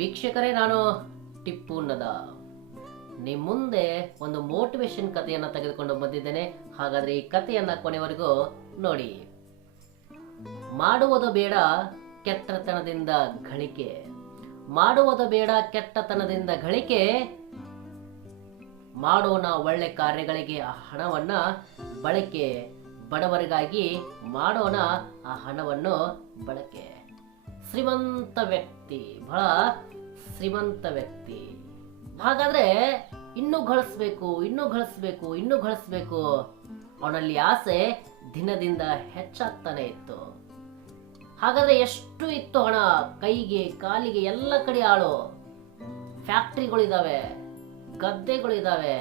ವೀಕ್ಷಕರೇ, ನಾನು ಟಿಪ್ಪು ನದ ನಿಮ್ಮ ಮುಂದೆ ಒಂದು ಮೋಟಿವೇಶನ್ ಕಥೆಯನ್ನು ತೆಗೆದುಕೊಂಡು ಬಂದಿದ್ದೇನೆ. ಹಾಗಾದ್ರೆ ಈ ಕಥೆಯನ್ನ ಕೊನೆವರೆಗೂ ನೋಡಿ. ಮಾಡುವುದು ಬೇಡ ಕೆಟ್ಟತನದಿಂದ ಗಳಿಕೆ, ಮಾಡುವುದು ಬೇಡ ಕೆಟ್ಟತನದಿಂದ ಗಳಿಕೆ, ಮಾಡೋಣ ಒಳ್ಳೆ ಕಾರ್ಯಗಳಿಗೆ ಆ ಹಣವನ್ನ ಬಳಕೆ, ಬಡವರಿಗಾಗಿ ಮಾಡೋಣ ಆ ಹಣವನ್ನು ಬಳಕೆ. ಶ್ರೀಮಂತ ವ್ಯಕ್ತಿ, ಬಹಳ ಶ್ರೀಮಂತ ವ್ಯಕ್ತಿ. ಹಾಗಾದ್ರೆ ಇನ್ನೂ ಗಳಿಸ್ಬೇಕು, ಇನ್ನೂ ಗಳಿಸ್ಬೇಕು, ಇನ್ನೂ ಗಳಿಸ್ಬೇಕು, ಅವನಲ್ಲಿ ಆಸೆ ದಿನದಿಂದ ಹೆಚ್ಚಾಗ್ತಾನೆ ಇತ್ತು. ಹಾಗಾದ್ರೆ ಎಷ್ಟು ಇತ್ತು ಹಣ? ಕೈಗೆ ಕಾಲಿಗೆ ಎಲ್ಲ ಕಡೆ ಆಳು, ಫ್ಯಾಕ್ಟ್ರಿಗಳಿದಾವೆ, ಗದ್ದೆಗಳಿದಾವೆ.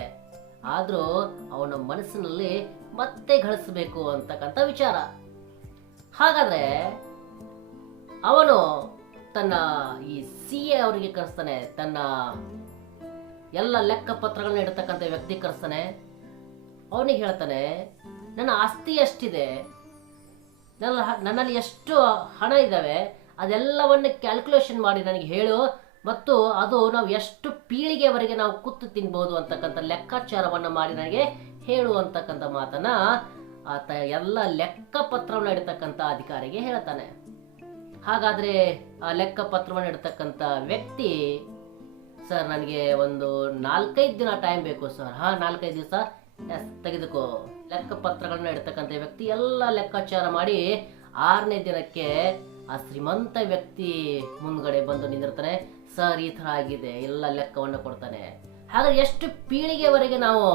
ಆದ್ರೂ ಅವನ ಮನಸ್ಸಿನಲ್ಲಿ ಮತ್ತೆ ಗಳಿಸಬೇಕು ಅಂತಕ್ಕಂಥ ವಿಚಾರ. ಹಾಗಾದ್ರೆ ಅವನು ತನ್ನ ಈ CA ಅವರಿಗೆ ಕರೆಸ್ತಾನೆ, ತನ್ನ ಎಲ್ಲ ಲೆಕ್ಕ ಪತ್ರಗಳನ್ನ ಇಡತಕ್ಕಂಥ ವ್ಯಕ್ತಿ ಕರೆಸ್ತಾನೆ. ಅವನಿಗೆ ಹೇಳ್ತಾನೆ, ನನ್ನ ಆಸ್ತಿ ಎಷ್ಟಿದೆ, ನನ್ನಲ್ಲಿ ಎಷ್ಟು ಹಣ ಇದ್ದಾವೆ, ಅದೆಲ್ಲವನ್ನ ಕ್ಯಾಲ್ಕುಲೇಷನ್ ಮಾಡಿ ನನಗೆ ಹೇಳು, ಮತ್ತು ಅದು ನಾವು ಎಷ್ಟು ಪೀಳಿಗೆವರೆಗೆ ನಾವು ಕೂತು ತಿನ್ಬಹುದು ಅಂತಕ್ಕಂಥ ಲೆಕ್ಕಾಚಾರವನ್ನ ಮಾಡಿ ನನಗೆ ಹೇಳು ಅಂತಕ್ಕಂಥ ಮಾತನ್ನ ಆತ ಎಲ್ಲ ಲೆಕ್ಕ ಪತ್ರವನ್ನು ಇಡತಕ್ಕಂಥ ಅಧಿಕಾರಿಗೆ ಹೇಳ್ತಾನೆ. ಹಾಗಾದ್ರೆ ಆ ಲೆಕ್ಕ ಪತ್ರವನ್ನು ಇಡತಕ್ಕಂಥ ವ್ಯಕ್ತಿ, ಸರ್ ನನಗೆ ಒಂದು 4-5 ದಿನ ಟೈಮ್ ಬೇಕು ಸರ್. 4-5 ದಿವಸ ತೆಗೆದುಕೋ. ಲೆಕ್ಕ ಪತ್ರಗಳನ್ನ ಇಡತಕ್ಕಂಥ ವ್ಯಕ್ತಿ ಎಲ್ಲ ಲೆಕ್ಕಾಚಾರ ಮಾಡಿ 6ನೇ ದಿನಕ್ಕೆ ಆ ಶ್ರೀಮಂತ ವ್ಯಕ್ತಿ ಮುಂದ್ಗಡೆ ಬಂದು ನಿಂದಿರ್ತಾನೆ. ಸರ್ ಈ ತರ ಆಗಿದೆ, ಎಲ್ಲ ಲೆಕ್ಕವನ್ನು ಕೊಡ್ತಾನೆ. ಹಾಗಾದ್ರೆ ಎಷ್ಟು ಪೀಳಿಗೆವರೆಗೆ ನಾವು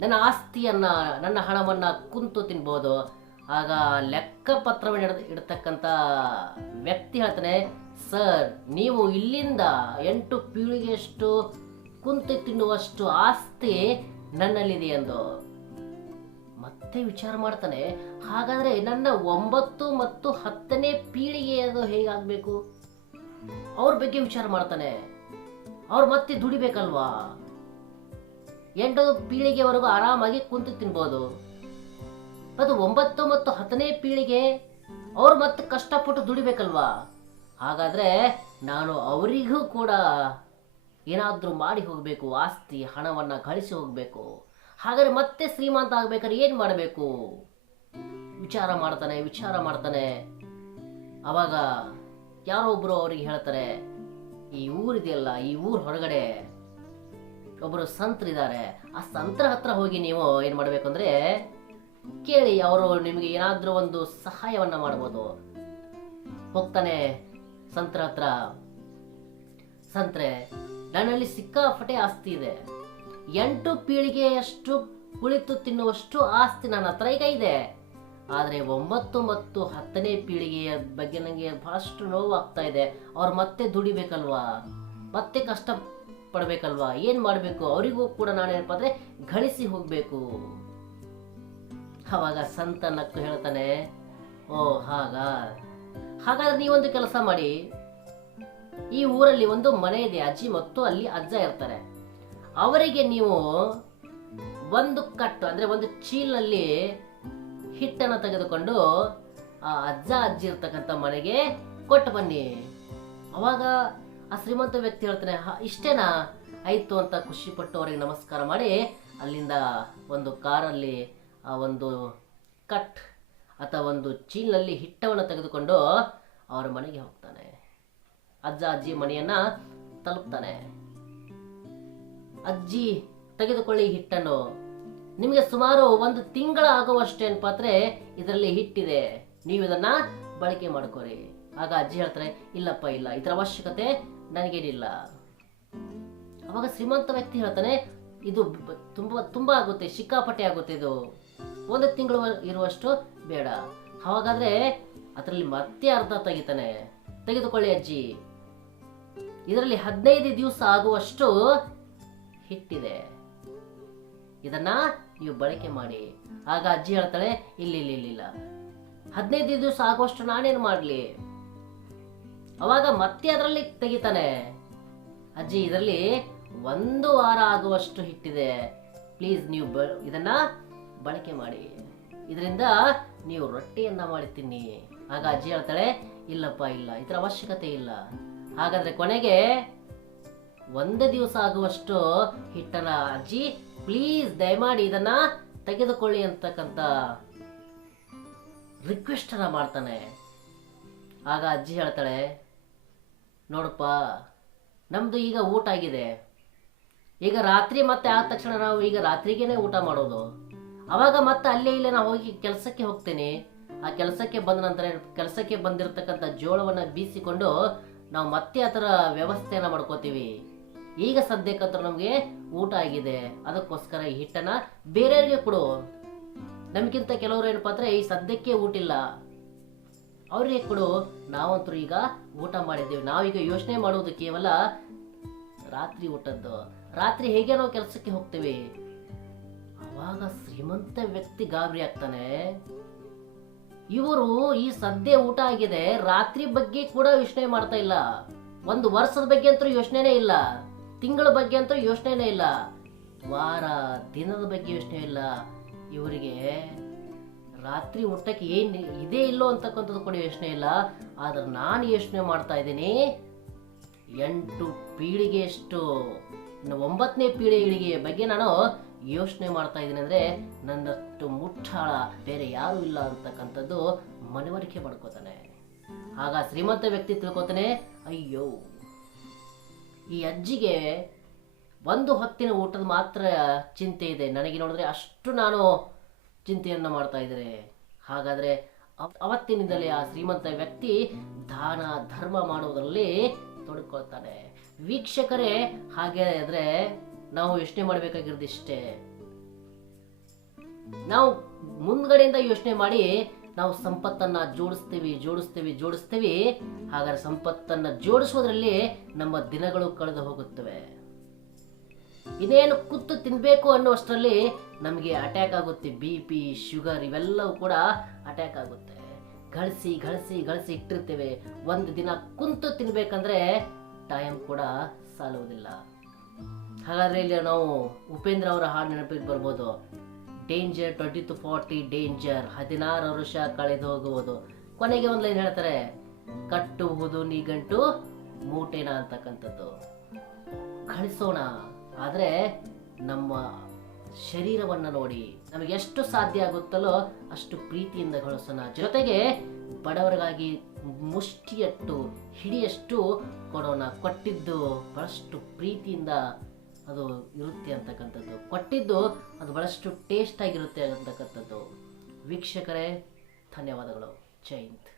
ನನ್ನ ಆಸ್ತಿಯನ್ನ, ನನ್ನ ಹಣವನ್ನ ಕುಂತು ತಿನ್ಬಹುದು? ಆಗ ಲೆಕ್ಕ ಪತ್ರವನ್ನು ಇಡತಕ್ಕಂಥ ವ್ಯಕ್ತಿ ಹೇಳ್ತಾನೆ, ಸರ್ ನೀವು ಇಲ್ಲಿಂದ 8 ಪೀಳಿಗೆಯಷ್ಟು ಕುಂತು ತಿನ್ನುವಷ್ಟು ಆಸ್ತಿ ನನ್ನಲ್ಲಿದೆ ಎಂದು ಮತ್ತೆ ವಿಚಾರ ಮಾಡ್ತಾನೆ. ಹಾಗಾದ್ರೆ ನನ್ನ 9 ಮತ್ತು 10ನೇ ಪೀಳಿಗೆ ಅದು ಹೇಗಾಗಬೇಕು? ಅವ್ರ ಬಗ್ಗೆ ವಿಚಾರ ಮಾಡ್ತಾನೆ. ಅವ್ರು ಮತ್ತೆ ದುಡಿಬೇಕಲ್ವಾ? 8 ಪೀಳಿಗೆವರೆಗೂ ಆರಾಮಾಗಿ ಕುಂತು ತಿನ್ಬೋದು. ಅದು 9 ಮತ್ತು 10ನೇ ಪೀಳಿಗೆ ಅವ್ರು ಮತ್ತೆ ಕಷ್ಟಪಟ್ಟು ದುಡಿಬೇಕಲ್ವಾ? ಹಾಗಾದ್ರೆ ನಾನು ಅವರಿಗೂ ಕೂಡ ಏನಾದ್ರೂ ಮಾಡಿ ಹೋಗ್ಬೇಕು, ಆಸ್ತಿ ಹಣವನ್ನ ಗಳಿಸಿ ಹೋಗ್ಬೇಕು. ಹಾಗಾದ್ರೆ ಮತ್ತೆ ಶ್ರೀಮಂತ ಆಗ್ಬೇಕಾದ್ರೆ ಏನ್ ಮಾಡಬೇಕು? ವಿಚಾರ ಮಾಡ್ತಾನೆ. ಅವಾಗ ಯಾರೋ ಒಬ್ರು ಅವ್ರಿಗೆ ಹೇಳ್ತಾರೆ, ಈ ಊರಿದೆಯಲ್ಲ, ಈ ಊರ್ ಹೊರಗಡೆ ಒಬ್ರು ಸಂತರಿದ್ದಾರೆ, ಆ ಸಂತರ ಹತ್ರ ಹೋಗಿ ನೀವು ಏನ್ ಮಾಡ್ಬೇಕು ಅಂದ್ರೆ ಕೇಳಿ, ಅವರು ನಿಮಗೆ ಏನಾದ್ರೂ ಒಂದು ಸಹಾಯವನ್ನ ಮಾಡ್ಬೋದು. ಹೋಗ್ತಾನೆ ಸಂತರ ಹತ್ರ. ಸಂತ್ರೆ, ನನ್ನಲ್ಲಿ ಸಿಕ್ಕಾಪಟ್ಟೆ ಆಸ್ತಿ ಇದೆ, 8 ಪೀಳಿಗೆಯಷ್ಟು ಕುಳಿತು ತಿನ್ನುವಷ್ಟು ಆಸ್ತಿ ನನ್ನ ಹತ್ರ ಈಗ ಇದೆ. ಆದ್ರೆ 9 ಮತ್ತು 10ನೇ ಪೀಳಿಗೆಯ ಬಗ್ಗೆ ನನಗೆ ಬಹಳಷ್ಟು ನೋವಾಗ್ತಾ ಇದೆ. ಅವ್ರು ಮತ್ತೆ ದುಡಿಬೇಕಲ್ವಾ, ಮತ್ತೆ ಕಷ್ಟ ಪಡ್ಬೇಕಲ್ವಾ? ಏನ್ ಮಾಡ್ಬೇಕು? ಅವರಿಗೂ ಕೂಡ ನಾನೇನಪ್ಪ ಅಂದ್ರೆ ಗಳಿಸಿ ಹೋಗ್ಬೇಕು. ಅವಾಗ ಸಂತ ನಕ್ಕು ಹೇಳ್ತಾನೆ, ಓ ಹಾಗಾದ್ರೆ ನೀವೊಂದು ಕೆಲಸ ಮಾಡಿ, ಈ ಊರಲ್ಲಿ ಒಂದು ಮನೆ ಇದೆ, ಅಜ್ಜಿ ಮತ್ತು ಅಲ್ಲಿ ಅಜ್ಜ ಇರ್ತಾರೆ. ಅವರಿಗೆ ನೀವು ಒಂದು ಕಟ್ಟು ಅಂದ್ರೆ ಒಂದು ಚೀಲಲ್ಲಿ ಹಿಟ್ಟನ್ನು ತೆಗೆದುಕೊಂಡು ಆ ಅಜ್ಜ ಅಜ್ಜಿ ಇರ್ತಕ್ಕಂಥ ಮನೆಗೆ ಕೊಟ್ಟು ಬನ್ನಿ. ಅವಾಗ ಆ ಶ್ರೀಮಂತ ವ್ಯಕ್ತಿ ಹೇಳ್ತಾನೆ, ಇಷ್ಟೇನಾ? ಆಯ್ತು ಅಂತ ಖುಷಿ ಪಟ್ಟು ಅವರಿಗೆ ನಮಸ್ಕಾರ ಮಾಡಿ ಅಲ್ಲಿಂದ ಒಂದು ಕಾರಲ್ಲಿ ಆ ಒಂದು ಕಟ್ ಅಥವಾ ಒಂದು ಚೀಲಲ್ಲಿ ಹಿಟ್ಟವನ್ನು ತೆಗೆದುಕೊಂಡು ಅವರ ಮನೆಗೆ ಹೋಗ್ತಾನೆ. ಅಜ್ಜ ಅಜ್ಜಿ ಮನೆಯನ್ನ ತಲುಪ್ತಾನೆ. ಅಜ್ಜಿ, ತೆಗೆದುಕೊಳ್ಳಿ ಹಿಟ್ಟನ್ನು, ನಿಮಗೆ ಸುಮಾರು 1 ತಿಂಗಳ ಆಗುವಷ್ಟೇ ಪಾತ್ರೆ ಇದರಲ್ಲಿ ಹಿಟ್ಟಿದೆ, ನೀವು ಇದನ್ನ ಬಳಕೆ ಮಾಡ್ಕೋರಿ. ಆಗ ಅಜ್ಜಿ ಹೇಳ್ತಾರೆ, ಇಲ್ಲಪ್ಪ ಇಲ್ಲ, ಇದರ ಅವಶ್ಯಕತೆ ನನಗೇನಿಲ್ಲ. ಅವಾಗ ಶ್ರೀಮಂತ ವ್ಯಕ್ತಿ ಹೇಳ್ತಾನೆ, ಇದು ತುಂಬಾ ಆಗುತ್ತೆ, ಸಿಕ್ಕಾಪಟ್ಟೆ ಆಗುತ್ತೆ, ಇದು 1 ತಿಂಗಳು ಇರುವಷ್ಟು ಬೇಡ. ಹಾಗಾದ್ರೆ ಅದರಲ್ಲಿ ಮತ್ತೆ ಅರ್ಧ ತೆಗಿತಾನೆ. ತೆಗೆದುಕೊಳ್ಳಿ ಅಜ್ಜಿ, ಇದರಲ್ಲಿ 15 ದಿವಸ ಆಗುವಷ್ಟು ಹಿಟ್ಟಿದೆ, ಇದನ್ನ ನೀವು ಬಳಕೆ ಮಾಡಿ. ಆಗ ಅಜ್ಜಿ ಹೇಳ್ತಾಳೆ, ಇಲ್ಲ 15 ದಿವಸ ಆಗುವಷ್ಟು ನಾನೇನು ಮಾಡ್ಲಿ? ಅವಾಗ ಮತ್ತೆ ಅದರಲ್ಲಿ ತೆಗಿತಾನೆ. ಅಜ್ಜಿ, ಇದರಲ್ಲಿ 1 ವಾರ ಆಗುವಷ್ಟು ಹಿಟ್ಟಿದೆ, ಪ್ಲೀಸ್ ನೀವು ಇದನ್ನ ಬಳಕೆ ಮಾಡಿ, ಇದರಿಂದ ನೀವು ರೊಟ್ಟಿಯನ್ನ ಮಾಡಿ ತಿನ್ನಿ. ಆಗ ಅಜ್ಜಿ ಹೇಳ್ತಾಳೆ, ಇಲ್ಲಪ್ಪ ಇಲ್ಲ, ಇದರ ಅವಶ್ಯಕತೆ ಇಲ್ಲ. ಹಾಗಾದ್ರೆ ಕೊನೆಗೆ ಒಂದೇ ದಿವಸ ಆಗುವಷ್ಟು ಹಿಟ್ಟನ್ನ ಅಜ್ಜಿ ಪ್ಲೀಸ್ ದಯಮಾಡಿ ಇದನ್ನ ತೆಗೆದುಕೊಳ್ಳಿ ಅಂತಕ್ಕಂಥ ರಿಕ್ವೆಸ್ಟ್ ಅನ್ನ ಮಾಡ್ತಾನೆ. ಆಗ ಅಜ್ಜಿ ಹೇಳ್ತಾಳೆ, ನೋಡಪ್ಪ ನಮ್ದು ಈಗ ಊಟ ಆಗಿದೆ, ಈಗ ರಾತ್ರಿ ಮತ್ತೆ ಆದ ತಕ್ಷಣ ನಾವು ಈಗ ರಾತ್ರಿಗೇನೆ ಊಟ ಮಾಡೋದು. ಅವಾಗ ಮತ್ತೆ ಅಲ್ಲೇ ಇಲ್ಲೇ ನಾವು ಹೋಗಿ ಕೆಲಸಕ್ಕೆ ಹೋಗ್ತೇನೆ. ಆ ಕೆಲಸಕ್ಕೆ ಬಂದ ನಂತರ ಕೆಲಸಕ್ಕೆ ಬಂದಿರತಕ್ಕಂಥ ಜೋಳವನ್ನ ಬೀಸಿಕೊಂಡು ನಾವು ಮತ್ತೆ ಆ ಥರ ವ್ಯವಸ್ಥೆಯನ್ನ ಮಾಡ್ಕೋತೀವಿ. ಈಗ ಸದ್ಯಕ್ಕಂತ ನಮಗೆ ಊಟ ಆಗಿದೆ, ಅದಕ್ಕೋಸ್ಕರ ಈ ಹಿಟ್ಟನ್ನ ಬೇರೆಯವರಿಗೆ ಕೊಡು. ನಮ್ಗಿಂತ ಕೆಲವರು ಏನಪ್ಪಾ ಅಂದ್ರೆ ಈ ಸದ್ಯಕ್ಕೆ ಊಟ ಇಲ್ಲ, ಅವ್ರಿಗೆ ಕೊಡು, ನಾವಂತೂ ಈಗ ಊಟ ಮಾಡಿದ್ದೇವೆ. ನಾವೀಗ ಯೋಚನೆ ಮಾಡುವುದು ಕೇವಲ ರಾತ್ರಿ ಊಟದ್ದು. ರಾತ್ರಿ ಹೇಗೆ ನಾವು ಕೆಲಸಕ್ಕೆ ಹೋಗ್ತೇವೆ. ಅವಾಗ ಶ್ರೀಮಂತ ವ್ಯಕ್ತಿ ಗಾಬರಿ ಆಗ್ತಾನೆ. ಇವರು ಈ ಸದ್ಯ ಊಟ ಆಗಿದೆ, ರಾತ್ರಿ ಬಗ್ಗೆ ಕೂಡ ಯೋಚನೆ ಮಾಡ್ತಾ ಇಲ್ಲ, ಒಂದು ವರ್ಷದ ಬಗ್ಗೆ ಅಂತೂ ಯೋಚನೆನೇ ಇಲ್ಲ, ತಿಂಗಳ ಬಗ್ಗೆ ಅಂತೂ ಯೋಚನೆನೇ ಇಲ್ಲ, ವಾರ ದಿನದ ಬಗ್ಗೆ ಯೋಚನೆ ಇಲ್ಲ. ಇವರಿಗೆ ರಾತ್ರಿ ಊಟಕ್ಕೆ ಏನ್ ಇದೇ ಇಲ್ಲೋ ಅಂತಕ್ಕಂಥದ್ದು ಕೂಡ ಯೋಚನೆ ಇಲ್ಲ. ಆದ್ರೆ ನಾನು ಯೋಚನೆ ಮಾಡ್ತಾ ಇದ್ದೀನಿ 8 ಪೀಳಿಗೆಯಷ್ಟು 9ನೇ ಪೀಳಿಗೆಯ ಬಗ್ಗೆ ನಾನು ಯೋಚನೆ ಮಾಡ್ತಾ ಇದ್ದೀನಿ. ಅಂದ್ರೆ ನನ್ನಷ್ಟು ಮುಟ್ಟಾಳ ಬೇರೆ ಯಾರು ಇಲ್ಲ ಅಂತಕ್ಕಂಥದ್ದು ಮನವರಿಕೆ ಮಾಡ್ಕೋತಾನೆ. ಆಗ ಶ್ರೀಮಂತ ವ್ಯಕ್ತಿ ತಿಳ್ಕೊತಾನೆ, ಅಯ್ಯೋ ಈ ಅಜ್ಜಿಗೆ ಒಂದು ಹೊತ್ತಿನ ಊಟದ ಮಾತ್ರ ಚಿಂತೆ ಇದೆ, ನನಗೆ ನೋಡಿದ್ರೆ ಅಷ್ಟು ನಾನು ಚಿಂತೆಯನ್ನು ಮಾಡ್ತಾ ಇದ್ದಾರೆ. ಹಾಗಾದ್ರೆ ಅವತ್ತಿನಿಂದಲೇ ಆ ಶ್ರೀಮಂತ ವ್ಯಕ್ತಿ ದಾನ ಧರ್ಮ ಮಾಡುವುದರಲ್ಲಿ ತೊಡ್ಕೊಳ್ತಾನೆ. ವೀಕ್ಷಕರೇ, ಹಾಗೆ ಆದ್ರೆ ನಾವು ಯೋಚನೆ ಮಾಡಬೇಕಾಗಿರೋದು ಇಷ್ಟೇ. ನಾವು ಮುಂದ್ಗಡೆಯಿಂದ ಯೋಚನೆ ಮಾಡಿ ನಾವು ಸಂಪತ್ತನ್ನ ಜೋಡಿಸ್ತೀವಿ. ಹಾಗಾದ್ರೆ ಸಂಪತ್ತನ್ನ ಜೋಡಿಸುವುದರಲ್ಲಿ ನಮ್ಮ ದಿನಗಳು ಕಳೆದು ಹೋಗುತ್ತವೆ. ಇನ್ನೇನು ಕೂತು ತಿನ್ಬೇಕು ಅನ್ನುವಷ್ಟರಲ್ಲಿ ನಮಗೆ ಅಟ್ಯಾಕ್ ಆಗುತ್ತೆ. BP, ಶುಗರ್ ಇವೆಲ್ಲವೂ ಕೂಡ ಅಟ್ಯಾಕ್ ಆಗುತ್ತೆ. ಗಳಿಸಿ ಇಟ್ಟಿರ್ತೇವೆ. ಒಂದು ದಿನ ಕುಂತು ತಿನ್ಬೇಕಂದ್ರೆ ಟೈಮ್ ಕೂಡ ಸಾಲುವುದಿಲ್ಲ. ಹಾಗಾದ್ರೆ ಇಲ್ಲಿ ನಾವು ಉಪೇಂದ್ರ ಅವರ ಹಾಡು ನೆನಪಿಗೆ ಬರ್ಬೋದು. ಡೇಂಜರ್ 20 to 40 ಡೇಂಜರ್, 16 ವರ್ಷ ಕಳೆದು ಹೋಗುವುದು. ಕೊನೆಗೆ ಒಂದು ಲೈನ್ ಹೇಳ್ತಾರೆ, ಕಟ್ಟುವುದು ನಿಘಂಟು ಮೂಟೆನ ಅಂತಕ್ಕಂಥದ್ದು. ಗಳಿಸೋಣ, ಆದ್ರೆ ನಮ್ಮ ಶರೀರವನ್ನ ನೋಡಿ ನಮಗೆ ಎಷ್ಟು ಸಾಧ್ಯ ಆಗುತ್ತಲ್ಲೋ ಅಷ್ಟು ಪ್ರೀತಿಯಿಂದ ಗಳಿಸೋಣ. ಜೊತೆಗೆ ಬಡವರಿಗಾಗಿ ಮುಷ್ಟಿಯಟ್ಟು ಹಿಡಿಯಷ್ಟು ಕೊಡೋಣ. ಕೊಟ್ಟಿದ್ದು ಬಹಳಷ್ಟು ಪ್ರೀತಿಯಿಂದ ಅದು ಇರುತ್ತೆ ಅಂತಕ್ಕಂಥದ್ದು, ಕೊಟ್ಟಿದ್ದು ಅದು ಬಹಳಷ್ಟು ಟೇಸ್ಟ್ ಆಗಿರುತ್ತೆ ಅಂತಕ್ಕಂಥದ್ದು. ವೀಕ್ಷಕರೇ, ಧನ್ಯವಾದಗಳು. ಜೈ ಹಿಂದ್.